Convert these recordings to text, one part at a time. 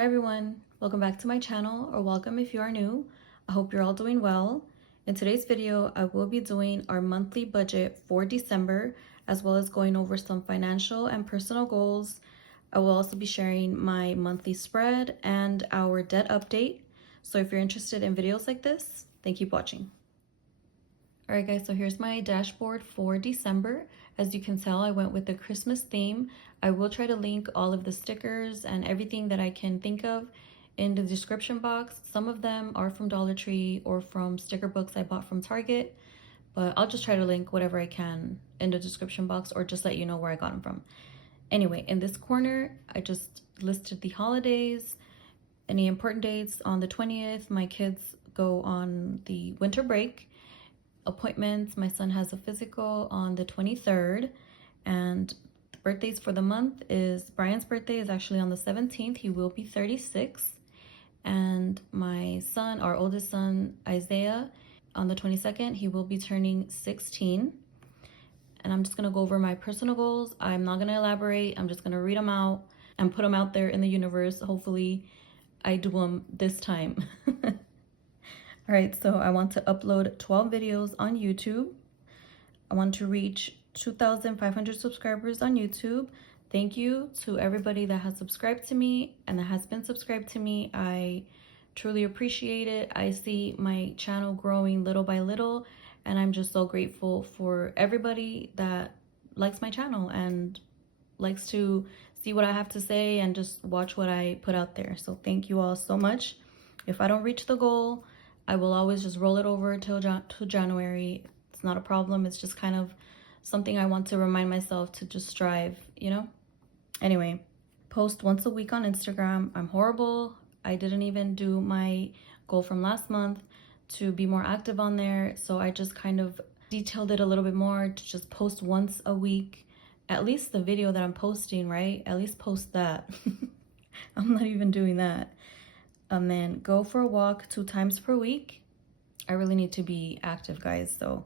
Hi everyone, welcome back to my channel, or welcome if you are new. I hope you're all doing well. In today's video, I will be doing our monthly budget for December, as well as going over some financial and personal goals. I will also be sharing my monthly spread and our debt update. So if you're interested in videos like this, then keep watching. Alright guys, so here's my dashboard for December. As you can tell, I went with the Christmas theme. I will try to link all of the stickers and everything that I can think of in the description box. Some of them are from Dollar Tree or from sticker books I bought from Target, but I'll just try to link whatever I can in the description box or just let you know where I got them from. Anyway, in this corner, I just listed the holidays, any important dates. On the 20th, my kids go on the winter break. Appointments, my son has a physical on the 23rd, and the birthdays for the month is Brian's birthday is actually on the 17th. He will be 36. And my son, our oldest son, Isaiah, on the 22nd, he will be turning 16. And I'm just going to go over my personal goals. I'm not going to elaborate. I'm just going to read them out and put them out there in the universe. Hopefully I do them this time. All right, so I want to upload 12 videos on YouTube. I want to reach 2,500 subscribers on YouTube. Thank you to everybody that has subscribed to me and that has been subscribed to me. I truly appreciate it. I see my channel growing little by little, and I'm just so grateful for everybody that likes my channel and likes to see what I have to say and just watch what I put out there. So thank you all so much. If I don't reach the goal, I will always just roll it over till January. It's not a problem. It's just kind of something I want to remind myself to just strive, you know? Anyway, post once a week on Instagram. I'm horrible. I didn't even do my goal from last month to be more active on there. So I just kind of detailed it a little bit more to just post once a week. At least the video that I'm posting, right? At least post that. I'm not even doing that. And then go for a walk 2 times per week. I really need to be active, guys, so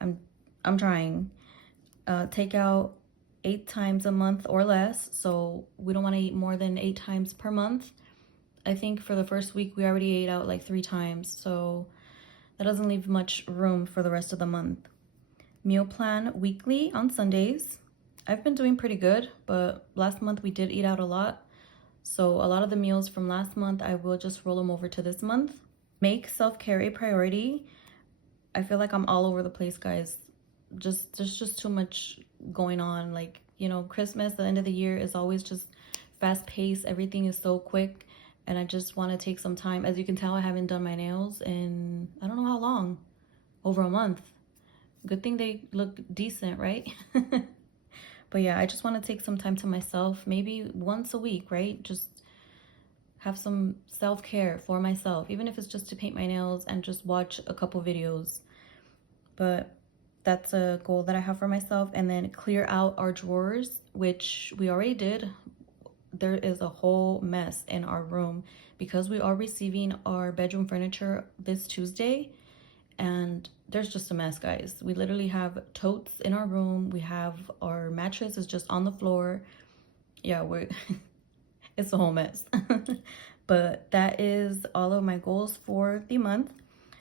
I'm trying. Take out 8 times a month or less, so we don't want to eat more than 8 times per month. I think for the first week we already ate out like 3 times, so that doesn't leave much room for the rest of the month. Meal plan weekly on Sundays. I've been doing pretty good, but last month we did eat out a lot. So a lot of the meals from last month, I will just roll them over to this month. Make self-care a priority. I feel like I'm all over the place, guys. There's just too much going on. Like, you know, Christmas, the end of the year is always just fast paced. Everything is so quick. And I just want to take some time. As you can tell, I haven't done my nails in, I don't know how long. Over a month. Good thing they look decent, right? But yeah, I just want to take some time to myself, maybe once a week, right? Just have some self-care for myself, even if it's just to paint my nails and just watch a couple videos. But that's a goal that I have for myself. And then clear out our drawers, which we already did. There is a whole mess in our room because we are receiving our bedroom furniture this Tuesday. And there's just a mess, guys. We literally have totes in our room. We have our mattress is just on the floor. Yeah, it's a whole mess. But that is all of my goals for the month.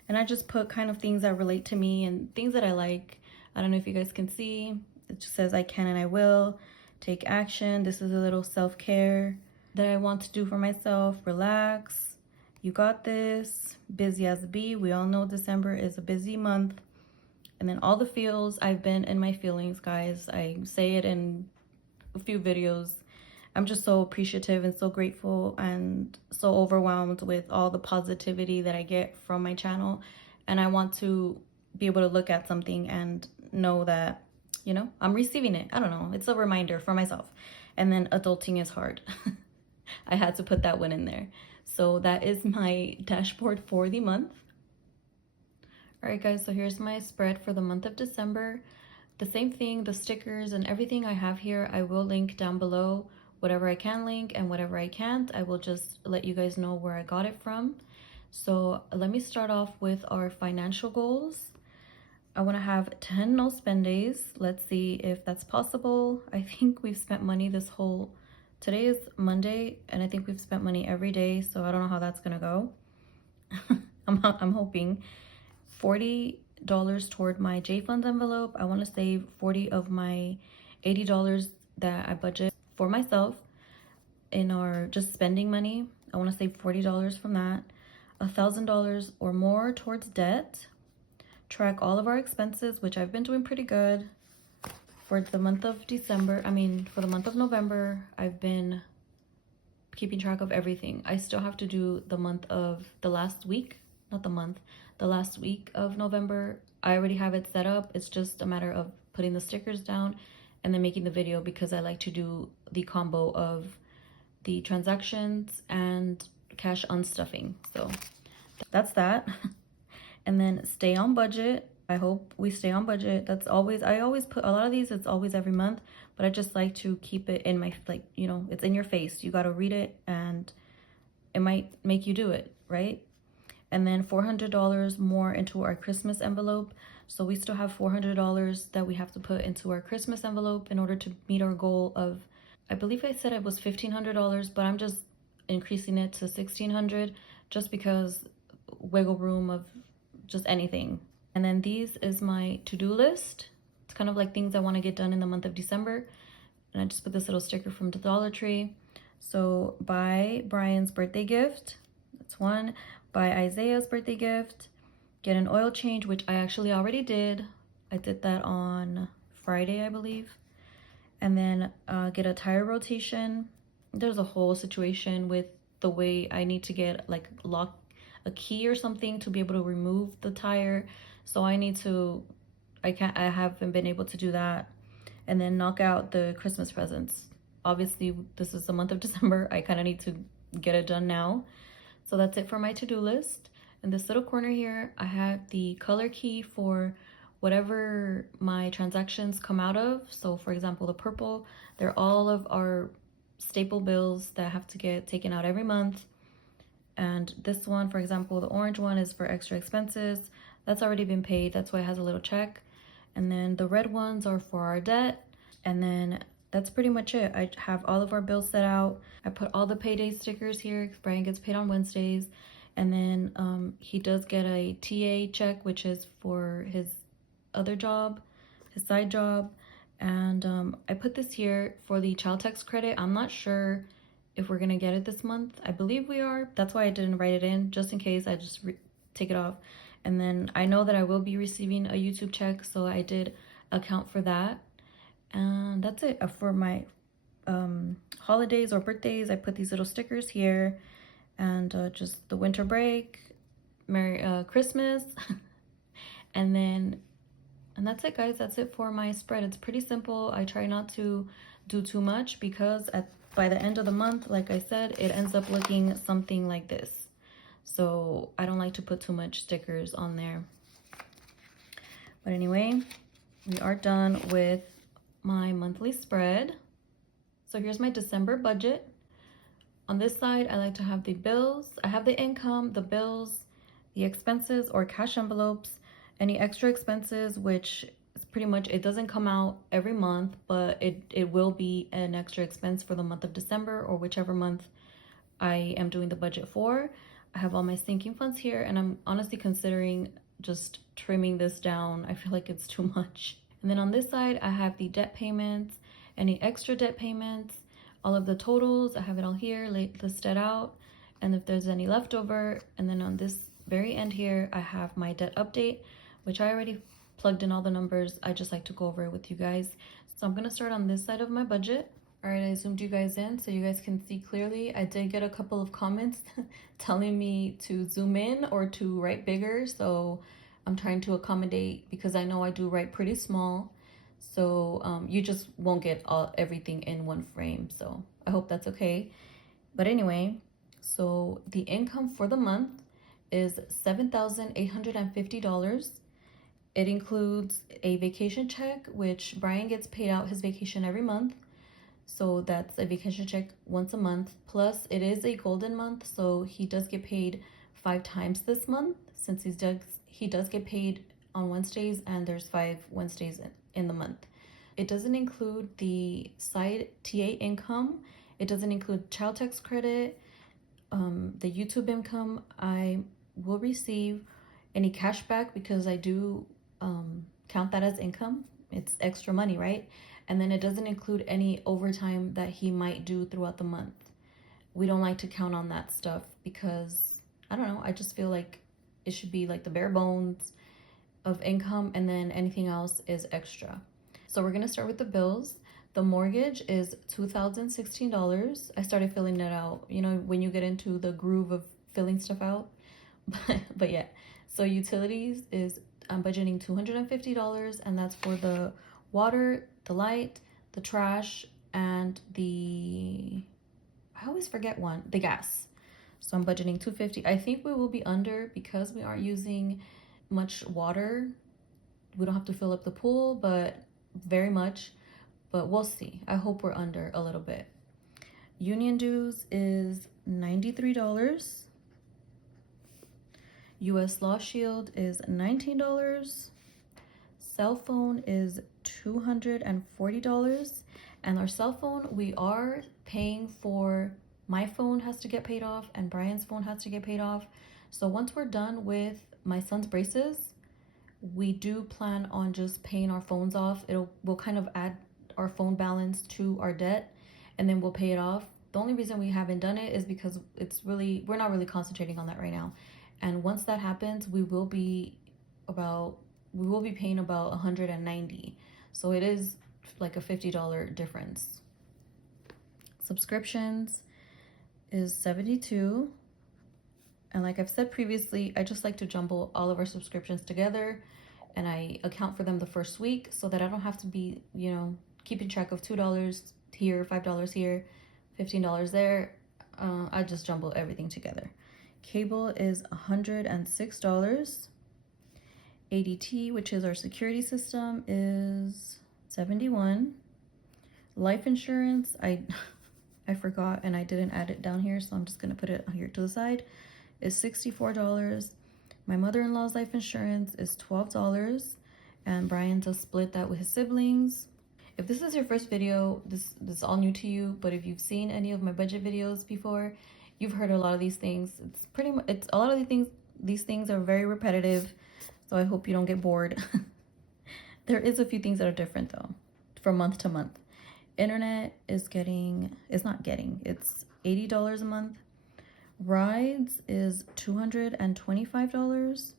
And I just put kind of things that relate to me and things that I like. I don't know if you guys can see. It just says I can and I will. Take action. This is a little self-care that I want to do for myself. Relax. You got this. Busy as a bee. We all know December is a busy month. And then all the feels. I've been in my feelings, guys. I say it in a few videos. I'm just so appreciative and so grateful and so overwhelmed with all the positivity that I get from my channel. And I want to be able to look at something and know that, you know, I'm receiving it. I don't know. It's a reminder for myself. And then adulting is hard. I had to put that one in there. So that is my dashboard for the month. All right, guys, so here's my spread for the month of December. The same thing, the stickers and everything I have here, I will link down below. Whatever I can link and whatever I can't, I will just let you guys know where I got it from. So let me start off with our financial goals. I want to have 10 no spend days. Let's see if that's possible. I think we've spent money this whole Today is Monday, and I think we've spent money every day, so I don't know how that's gonna go. I'm hoping. $40 toward my J Funds envelope. I want to save 40 of my $80 that I budget for myself in our just spending money. I want to save $40 from that. $1,000 or more towards debt. Track all of our expenses, which I've been doing pretty good. For the month of December, for the month of November, I've been keeping track of everything. I still have to do the month of the last week, not the month, the last week of November. I already have it set up. It's just a matter of putting the stickers down and then making the video, because I like to do the combo of the transactions and cash unstuffing. So that's that. And then stay on budget. I hope we stay on budget. That's always, I always put a lot of these, it's always every month, but I just like to keep it in my, like, you know, it's in your face. You got to read it and it might make you do it, right? And then $400 more into our Christmas envelope. So we still have $400 that we have to put into our Christmas envelope in order to meet our goal of, I believe I said it was $1,500, but I'm just increasing it to $1,600 just because wiggle room of just anything. And then these is my to-do list. It's kind of like things I want to get done in the month of December. And I just put this little sticker from the Dollar Tree. So buy Brian's birthday gift. That's one. Buy Isaiah's birthday gift. Get an oil change, which I actually already did. I did that on Friday, I believe. And then get a tire rotation. There's a whole situation with the way I need to get like a key or something to be able to remove the tire. So I haven't been able to do that. And then knock out the Christmas presents. Obviously, this is the month of December. I kind of need to get it done now. So that's it for my to-do list. In this little corner here, I have the color key for whatever my transactions come out of. So for example, the purple, they're all of our staple bills that have to get taken out every month. And this one, for example, the orange one is for extra expenses. That's already been paid. That's why it has a little check. And then the red ones are for our debt. And then that's pretty much it. I have all of our bills set out. I put all the payday stickers here. Brian gets paid on Wednesdays. And then he does get a TA check, which is for his other job, his side job. And I put this here for the child tax credit. I'm not sure if we're gonna get it this month. I believe we are. That's why I didn't write it in, just in case. I just take it off. And then I know that I will be receiving a YouTube check, so I did account for that. And that's it. For my holidays or birthdays, I put these little stickers here. And just the winter break, Merry Christmas. And that's it, guys. That's it for my spread. It's pretty simple. I try not to do too much because by the end of the month, like I said, it ends up looking something like this. So I don't like to put too much stickers on there. But anyway, we are done with my monthly spread. So here's my December budget. On this side, I like to have the bills. I have the income, the bills, the expenses or cash envelopes, any extra expenses, which is pretty much, it doesn't come out every month, but it will be an extra expense for the month of December or whichever month I am doing the budget for. I have all my sinking funds here, and I'm honestly considering just trimming this down. I feel like it's too much. And then on this side, I have the debt payments, any extra debt payments, all of the totals. I have it all here listed out, and if there's any leftover. And then on this very end here, I have my debt update, which I already plugged in all the numbers. I just like to go over it with you guys. So I'm gonna start on this side of my budget. All right, I zoomed you guys in so you guys can see clearly. I did get a couple of comments telling me to zoom in or to write bigger, so I'm trying to accommodate because I know I do write pretty small. So you just won't get everything in one frame. So I hope that's okay. But anyway, so the income for the month is $7,850. It includes a vacation check, which Brian gets paid out his vacation every month. So that's a vacation check once a month. Plus it is a golden month, so he does get paid 5 times this month, since he does get paid on Wednesdays, and there's 5 Wednesdays in the month. It doesn't include the side TA income It doesn't include child tax credit, the YouTube income. I will receive any cash back because I do count that as income. It's extra money, right? And then it doesn't include any overtime that he might do throughout the month. We don't like to count on that stuff because, I don't know, I just feel like it should be like the bare bones of income, and then anything else is extra. So we're gonna start with the bills. The mortgage is $2,016. I started filling it out, you know, when you get into the groove of filling stuff out. But yeah, so utilities is, I'm budgeting $250, and that's for the water, the light, the trash, and I always forget one, the gas. So I'm budgeting $250. I think we will be under because we aren't using much water. We don't have to fill up the pool, but very much, but we'll see. I hope we're under a little bit. Union dues is $93. US Law Shield is $19. Cell phone is $240. And our cell phone, we are paying for, my phone has to get paid off and Brian's phone has to get paid off. So once we're done with my son's braces, we do plan on just paying our phones off. We'll kind of add our phone balance to our debt, and then we'll pay it off. The only reason we haven't done it is because we're not really concentrating on that right now. And once that happens, we will be paying about $190. So it is like a $50 difference. Subscriptions is $72. And like I've said previously, I just like to jumble all of our subscriptions together, and I account for them the first week so that I don't have to be, you know, keeping track of $2 here, $5 here, $15 there. I just jumble everything together. Cable is $106. ADT, which is our security system, is $71. Life insurance, I forgot and I didn't add it down here, so I'm just gonna put it here to the side, is $64. My mother-in-law's life insurance is $12, and Brian does split that with his siblings. If this is your first video, this is all new to you, but if you've seen any of my budget videos before, you've heard a lot of these things. It's a lot of these things are very repetitive, so I hope you don't get bored. There is a few things that are different though, from month to month. Internet it's $80 a month. Rides is $225.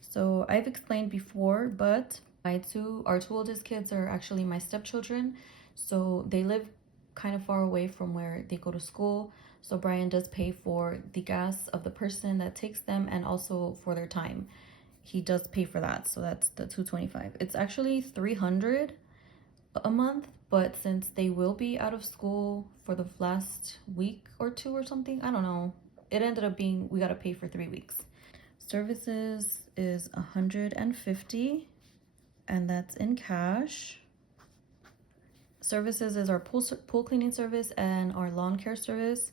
So I've explained before, but our two oldest kids are actually my stepchildren. So they live kind of far away from where they go to school. So Brian does pay for the gas of the person that takes them and also for their time. He does pay for that. So that's the $225. It's actually $300 a month, but since they will be out of school for the last week or two or something, I don't know, it ended up being we got to pay for 3 weeks. Services is $150, and that's in cash. Services is our pool cleaning service and our lawn care service.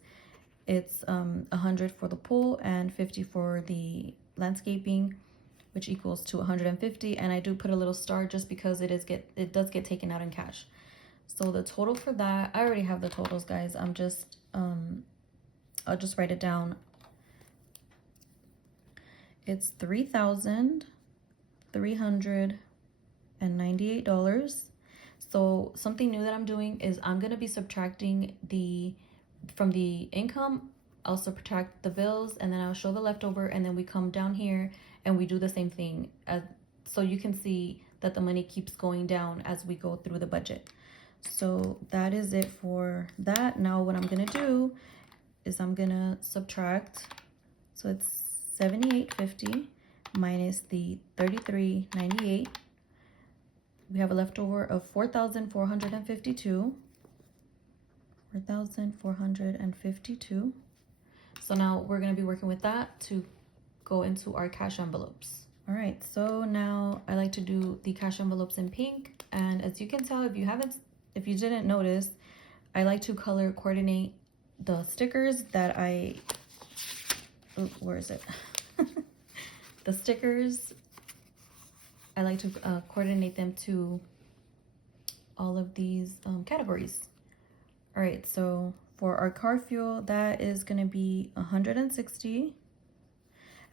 It's $100 for the pool and $50 for the landscaping, which equals to $150. And I do put a little star just because it does get taken out in cash. So the total for that, I already have the totals, guys. I'll just write it down. It's $3,398. So something new that I'm doing is I'm gonna be subtracting from the income. I'll subtract the bills, and then I'll show the leftover, and then we come down here and we do the same thing, so you can see that the money keeps going down as we go through the budget. So that is it for that. Now what I'm gonna do is I'm gonna subtract, so it's $78.50 minus the $33.98. We have a leftover of $4,452. $4,452. So now we're going to be working with that to go into our cash envelopes. All right, so now I like to do the cash envelopes in pink, and as you can tell, if you didn't notice, I like to color coordinate the stickers that where is it? The stickers, I like to coordinate them to all of these categories. All right, so For our car fuel, that is going to be $160.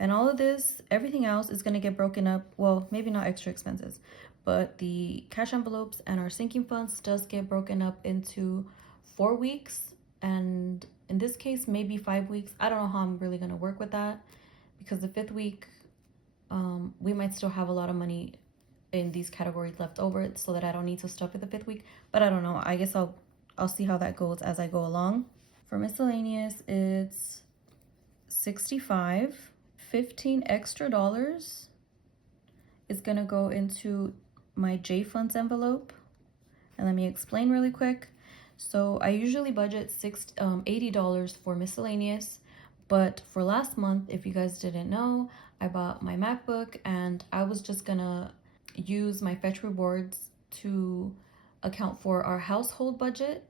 And all of this, everything else is going to get broken up. Well, maybe not extra expenses, but the cash envelopes and our sinking funds does get broken up into 4 weeks. And in this case, maybe 5 weeks. I don't know how I'm really going to work with that, because the 5th week, we might still have a lot of money in these categories left over, so that I don't need to stuff it the 5th week. But I don't know. I guess I'll see how that goes as I go along. For miscellaneous, it's $65. $15 extra is gonna go into my J funds envelope. And let me explain really quick. So I usually budget $80 for miscellaneous, but for last month, if you guys didn't know, I bought my MacBook and I was just gonna use my Fetch rewards to account for our household budget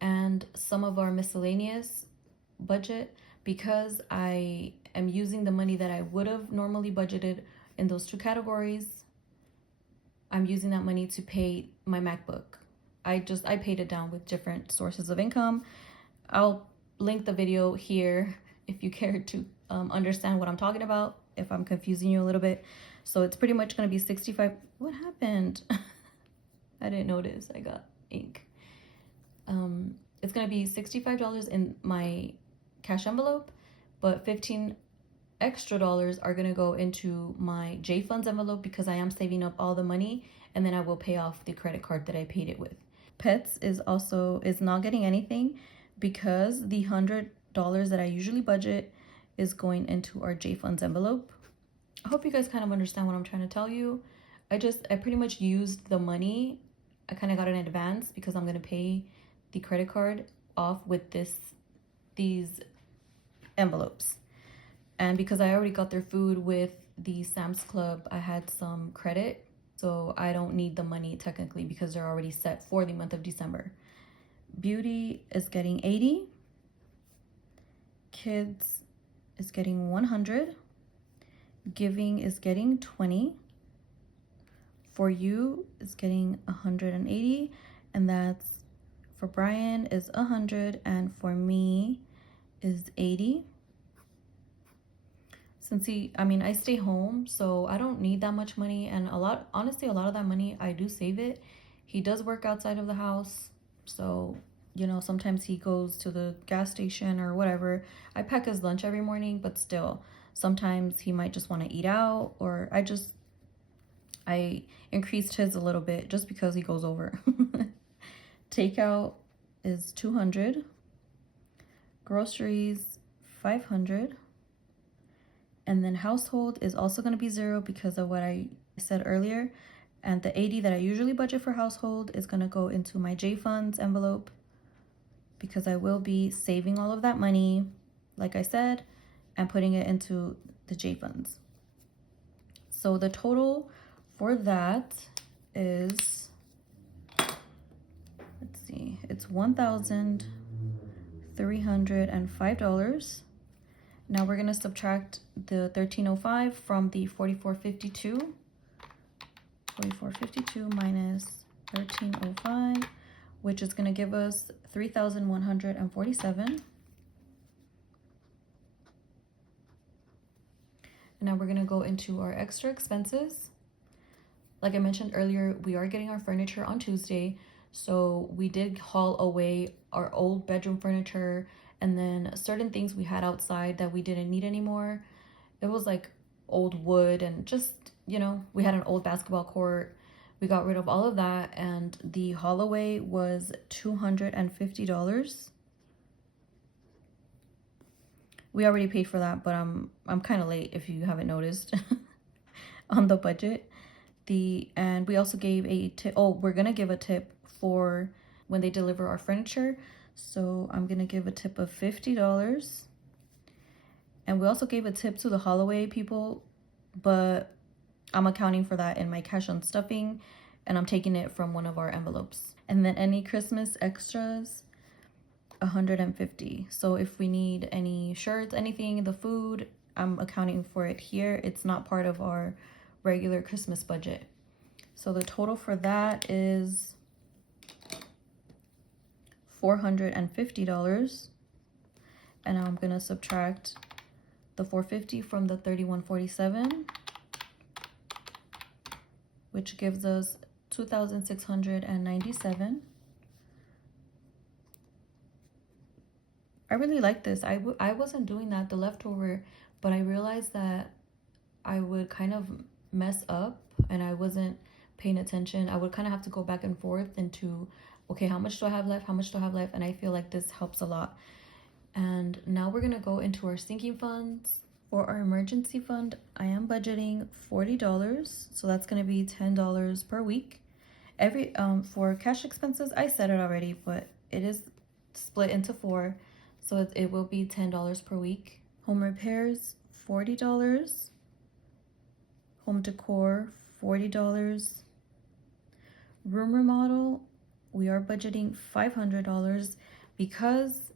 and some of our miscellaneous budget, because I am using the money that I would have normally budgeted in those 2 categories. I'm using that money to pay my MacBook. I paid it down with different sources of income. I'll link the video here if you care to understand what I'm talking about, if I'm confusing you a little bit. So it's pretty much going to be 65. What happened? I didn't notice. I got ink. It's going to be $65 in my cash envelope, but $15 extra are going to go into my J funds envelope, because I am saving up all the money, and then I will pay off the credit card that I paid it with. Pets is not getting anything, because the $100 that I usually budget is going into our J funds envelope. I hope you guys kind of understand what I'm trying to tell you. I pretty much used the money. I kind of got it in advance because I'm going to pay the credit card off with these envelopes. And because I already got their food with the Sam's Club, I had some credit. So I don't need the money technically, because they're already set for the month of December. Beauty is getting 80. Kids is getting 100. Giving is getting 20. For you is getting 180. And that's for Brian is 100. And for me is 80. Since I stay home, so I don't need that much money. And honestly, a lot of that money, I do save it. He does work outside of the house. So, sometimes he goes to the gas station or whatever. I pack his lunch every morning, but still, sometimes he might just want to eat out, or I increased his a little bit just because he goes over. Takeout is 200. Groceries, 500. And then household is also going to be 0 because of what I said earlier. And the 80 that I usually budget for household is going to go into my J funds envelope, because I will be saving all of that money, like I said, and putting it into the J funds. So the total for that is, let's see, it's $1,305. Now we're going to subtract the $1,305 from the $4,452. 4452 minus 1305, which is going to give us 3,147. And now we're going to go into our extra expenses. Like I mentioned earlier, we are getting our furniture on Tuesday. So we did haul away our old bedroom furniture, and then certain things we had outside that we didn't need anymore. It was like old wood and just, we had an old basketball court. We got rid of all of that, and the haul away was $250. We already paid for that, but I'm kind of late if you haven't noticed on the budget. And we also gave a tip. Oh, we're gonna give a tip for when they deliver our furniture. So I'm gonna give a tip of $50. And we also gave a tip to the haul away people, but I'm accounting for that in my cash on stuffing, and I'm taking it from one of our envelopes. And then any Christmas extras, $150. So if we need any shirts, anything, the food, I'm accounting for it here. It's not part of our regular Christmas budget. So the total for that is $450. And now I'm gonna subtract the $450 from the $31.47, which gives us $2,697. I really like this. I wasn't doing that, the leftover, but I realized that I would kind of mess up and I wasn't paying attention. I would kind of have to go back and forth into, okay, how much do I have left? How much do I have left? And I feel like this helps a lot. And now we're gonna go into our sinking funds. For our emergency fund, I am budgeting $40, so that's gonna be $10 per week. For cash expenses, I said it already, but it is split into 4, so it will be $10 per week. Home repairs, $40. Home decor, $40. Room remodel, we are budgeting $500 because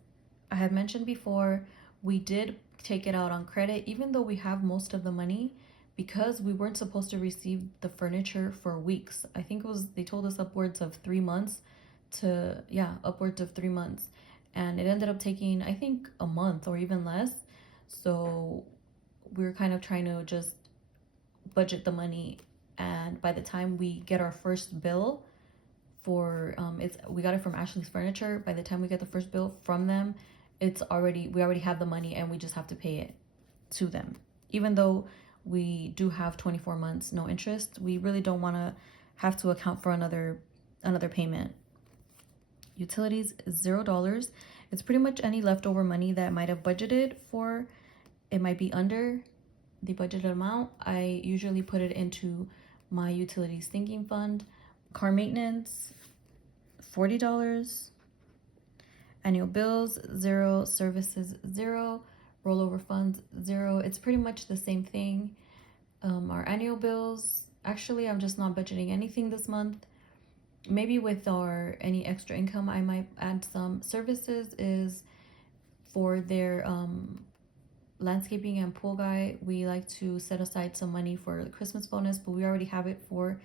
I had mentioned before, we did take it out on credit, even though we have most of the money, because we weren't supposed to receive the furniture for weeks. I think they told us upwards of 3 months upwards of 3 months. And it ended up taking, I think, a month or even less. So we were kind of trying to just budget the money. And by the time we get our first bill for, we got it from Ashley's Furniture. By the time we get the first bill from them, we already have the money and we just have to pay it to them. Even though we do have 24 months no interest, we really don't want to have to account for another payment. Utilities, $0. It's pretty much any leftover money that I might have budgeted for. It might be under the budgeted amount. I usually put it into my utilities sinking fund. Car maintenance, $40. Annual bills, 0. Services, 0. Rollover funds, 0. It's pretty much the same thing. Our annual bills, actually, I'm just not budgeting anything this month. Maybe with any extra income, I might add some. Services is for their landscaping and pool guy. We like to set aside some money for the Christmas bonus, but we already have it for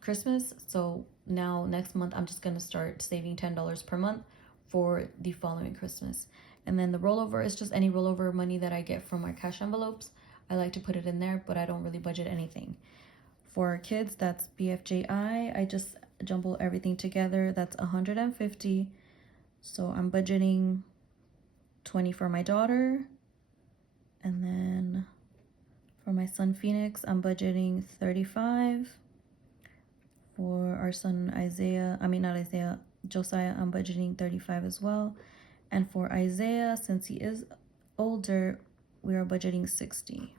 Christmas. So now next month, I'm just gonna start saving $10 per month for the following Christmas. And then the rollover is just any rollover money that I get from our cash envelopes. I like to put it in there, but I don't really budget anything. For our kids, that's BFJI. I just jumble everything together. That's $150. So I'm budgeting $20 for my daughter. And then for my son Phoenix, I'm budgeting $35. For our son Josiah, I'm budgeting $35 as well. And for Isaiah, since he is older, we are budgeting $60.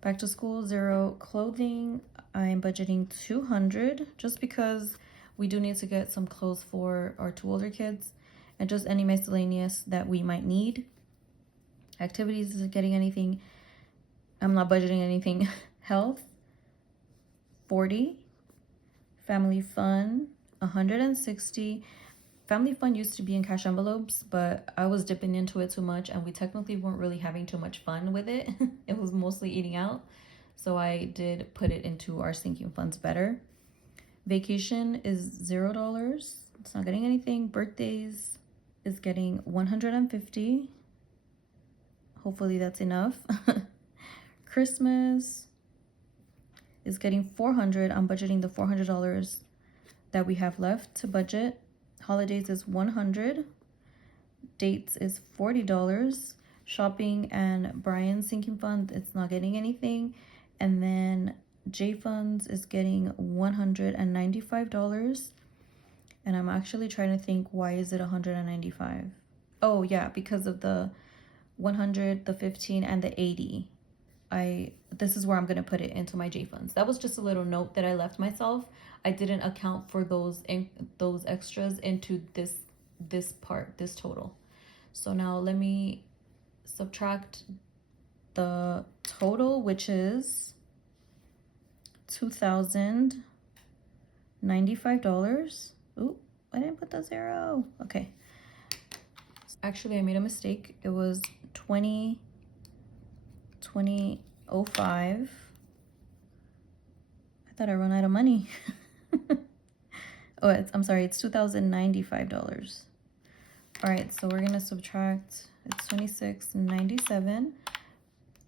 Back to school, 0. Clothing, I'm budgeting $200 just because we do need to get some clothes for our 2 older kids and just any miscellaneous that we might need. Activities isn't getting anything. I'm not budgeting anything. Health, $40. Family fun, $160. Family fun used to be in cash envelopes, but I was dipping into it too much and we technically weren't really having too much fun with it. It was mostly eating out. So I did put it into our sinking funds better. Vacation is $0. It's not getting anything. Birthdays is getting $150. Hopefully that's enough. Christmas is getting $400. I'm budgeting the $400 that we have left to budget. Holidays is $100. Dates is $40. Shopping and Brian's sinking fund, it's not getting anything. And then J Funds is getting $195. And I'm actually trying to think, why is it $195? Oh yeah, because of the 100, the 15, and the 80. This is where I'm gonna put it into my J Funds. That was just a little note that I left myself. I didn't account for those extras into this total. So now let me subtract the total, which is $2,095. Ooh, I didn't put the 0. Okay. Actually, I made a mistake. It was 2005. I thought I ran out of money. I'm sorry, it's $2,095. All right, so we're gonna subtract, it's $26.97,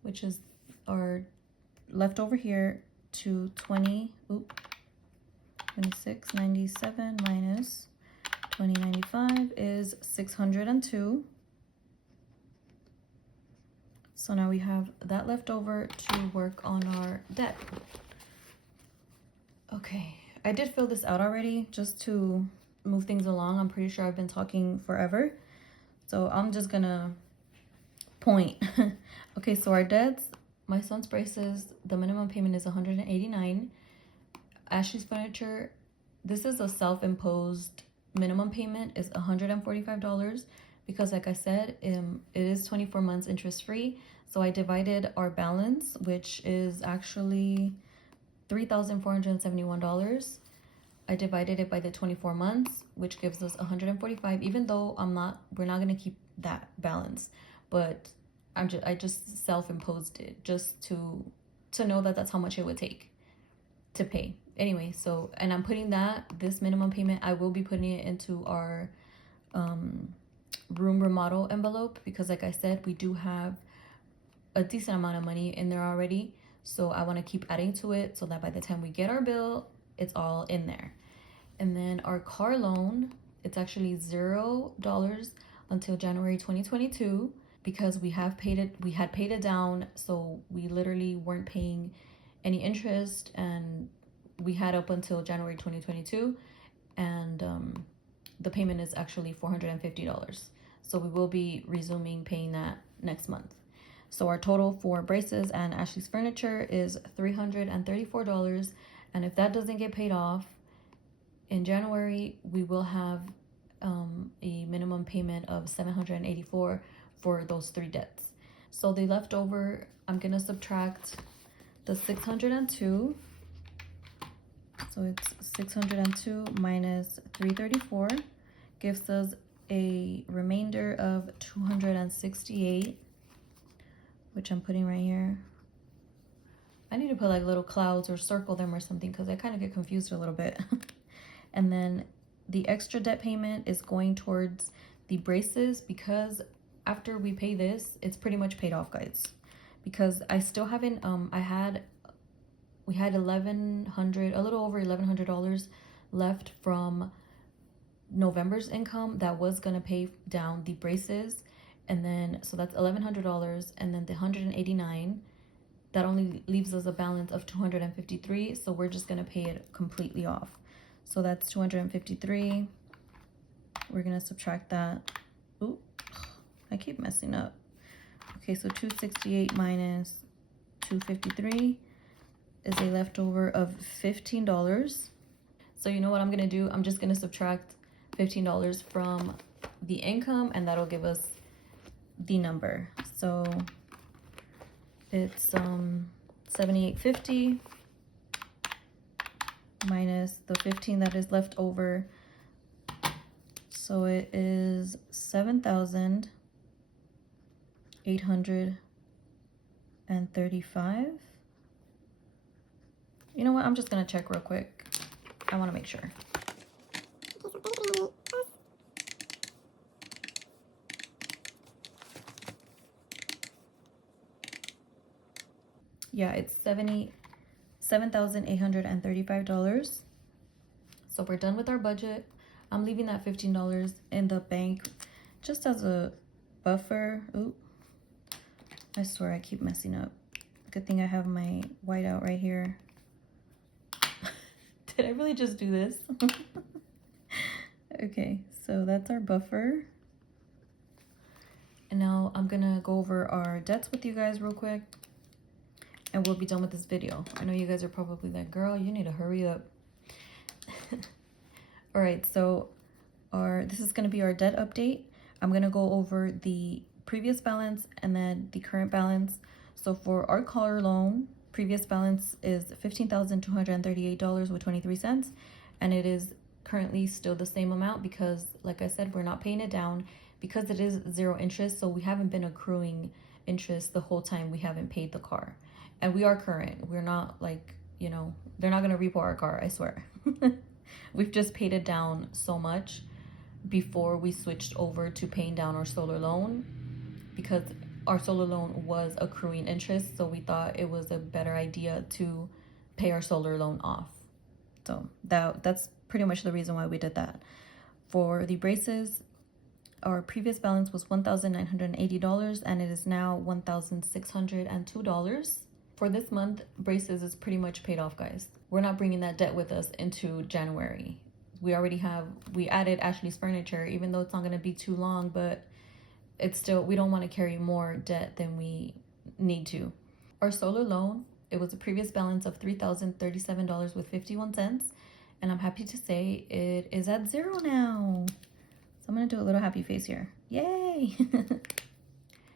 which is our leftover here, to 26.97 minus 20.95 is 602. So now we have that left over to work on our debt. Okay, I did fill this out already just to move things along. I'm pretty sure I've been talking forever, so I'm just gonna point. Okay, so our debts, my son's braces, the minimum payment is $189. Ashley's furniture, this is a self-imposed minimum payment, is $145 because, like I said, it is 24 months interest-free. So I divided our balance, which is actually $3,471. I divided it by the 24 months, which gives us 145, even though we're not gonna keep that balance, but I just self-imposed it just to know that that's how much it would take to pay. Anyway, so, and I'm putting this minimum payment, I will be putting it into our room remodel envelope because, like I said, we do have a decent amount of money in there already. So I want to keep adding to it so that by the time we get our bill, it's all in there. And then our car loan, it's actually $0 until January 2022 because we had paid it down. So we literally weren't paying any interest, and we had up until January 2022, and the payment is actually $450. So we will be resuming paying that next month. So our total for braces and Ashley's furniture is $334. And if that doesn't get paid off in January, we will have a minimum payment of $784 for those 3 debts. So the leftover, I'm gonna subtract the 602. So it's 602 minus 334 gives us a remainder of 268, which I'm putting right here. I need to put like little clouds or circle them or something because I kind of get confused a little bit. And then the extra debt payment is going towards the braces because after we pay this, it's pretty much paid off, guys. Because I still haven't, we had $1,100, a little over $1,100 left from November's income that was gonna pay down the braces. And then, so that's $1,100, and then the 189, that only leaves us a balance of 253. So we're just gonna pay it completely off. So that's 253. We're gonna subtract that. Ooh, I keep messing up. Okay, so 268 minus 253 is a leftover of $15. So you know what I'm gonna do? I'm just gonna subtract $15 from the income, and that'll give us the number. So it's $78.50 minus the 15 that is left over. So it is $7,835. You know what? I'm just gonna check real quick. I want to make sure. Yeah, it's $7,835. So we're done with our budget. I'm leaving that $15 in the bank just as a buffer. Ooh, I swear I keep messing up. Good thing I have my whiteout right here. Did I really just do this? Okay, so that's our buffer. And now I'm gonna go over our debts with you guys real quick, and we'll be done with this video. I know you guys are probably like, girl, you need to hurry up. All right, so this is gonna be our debt update. I'm gonna go over the previous balance and then the current balance. So for our car loan, previous balance is $15,238.23, and it is currently still the same amount because, like I said, we're not paying it down because it is 0 interest. So we haven't been accruing interest the whole time we haven't paid the car, and we are current. We're not like, you know, they're not gonna repo our car, I swear. We've just paid it down so much before we switched over to paying down our solar loan, because our solar loan was accruing interest, so we thought it was a better idea to pay our solar loan off. So that's pretty much the reason why we did that. For the braces, our previous balance was $1,980 and it is now $1,602. For this month, braces is pretty much paid off, guys. We're not bringing that debt with us into January. We added Ashley's furniture, even though it's not going to be too long, but it's still, we don't want to carry more debt than we need to. Our solar loan, it was a previous balance of $3,037.51, and I'm happy to say it is at zero now. So I'm gonna do a little happy face here. Yay!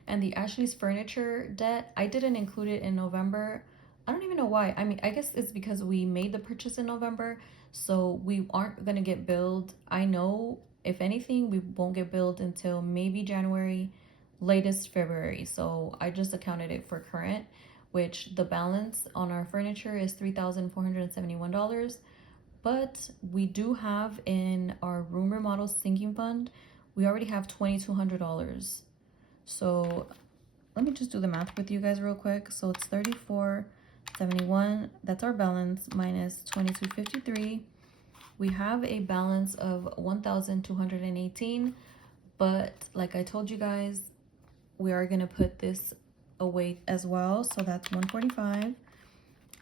And the Ashley's furniture debt, I didn't include it in November. I don't even know why. I mean, I guess it's because we made the purchase in November, so we aren't gonna get billed. I know, if anything, we won't get billed until maybe January, latest February. So I just accounted it for current, which the balance on our furniture is $3,471. But we do have in our room remodel sinking fund, we already have $2,200. So let me just do the math with you guys real quick. So it's $34.71. That's our balance minus $22.53. We have a balance of $1,218. But like I told you guys, we are gonna put this away as well. So that's $145.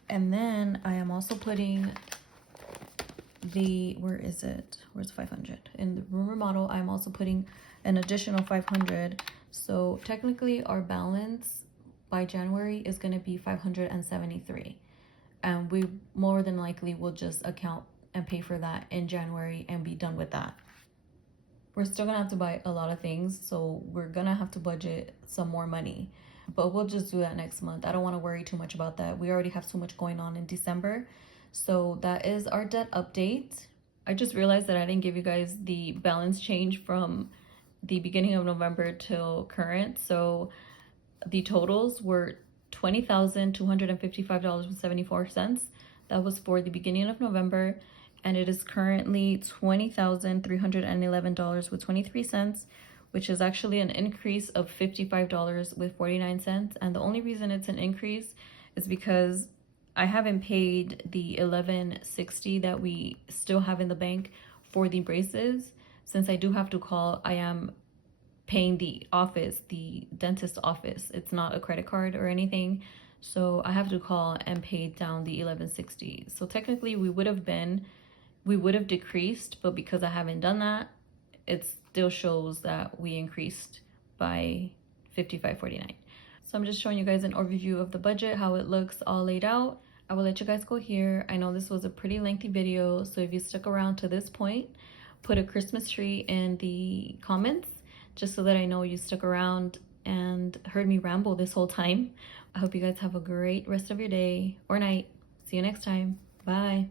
And then I am also putting where's 500 in the room remodel. I'm also putting an additional 500, so technically our balance by January is going to be 573, and we more than likely will just account and pay for that in January and be done with that. We're still gonna have to buy a lot of things, so we're gonna have to budget some more money, but we'll just do that next month. I don't want to worry too much about that. We already have so much going on in December. So that is our debt update. I just realized that I didn't give you guys the balance change from the beginning of November till current. So the totals were $20,255.74. That was for the beginning of November, and it is currently $20,311.23, which is actually an increase of $55.49. And the only reason it's an increase is because I haven't paid the $1,160 that we still have in the bank for the braces. Since I do have to call, I am paying the office, the dentist office. It's not a credit card or anything. So I have to call and pay down the $1,160. So technically we would have decreased, but because I haven't done that, it still shows that we increased by $55.49. So I'm just showing you guys an overview of the budget, how it looks all laid out. I will let you guys go here. I know this was a pretty lengthy video, so if you stuck around to this point, put a Christmas tree in the comments, just so that I know you stuck around and heard me ramble this whole time. I hope you guys have a great rest of your day or night. See you next time. Bye.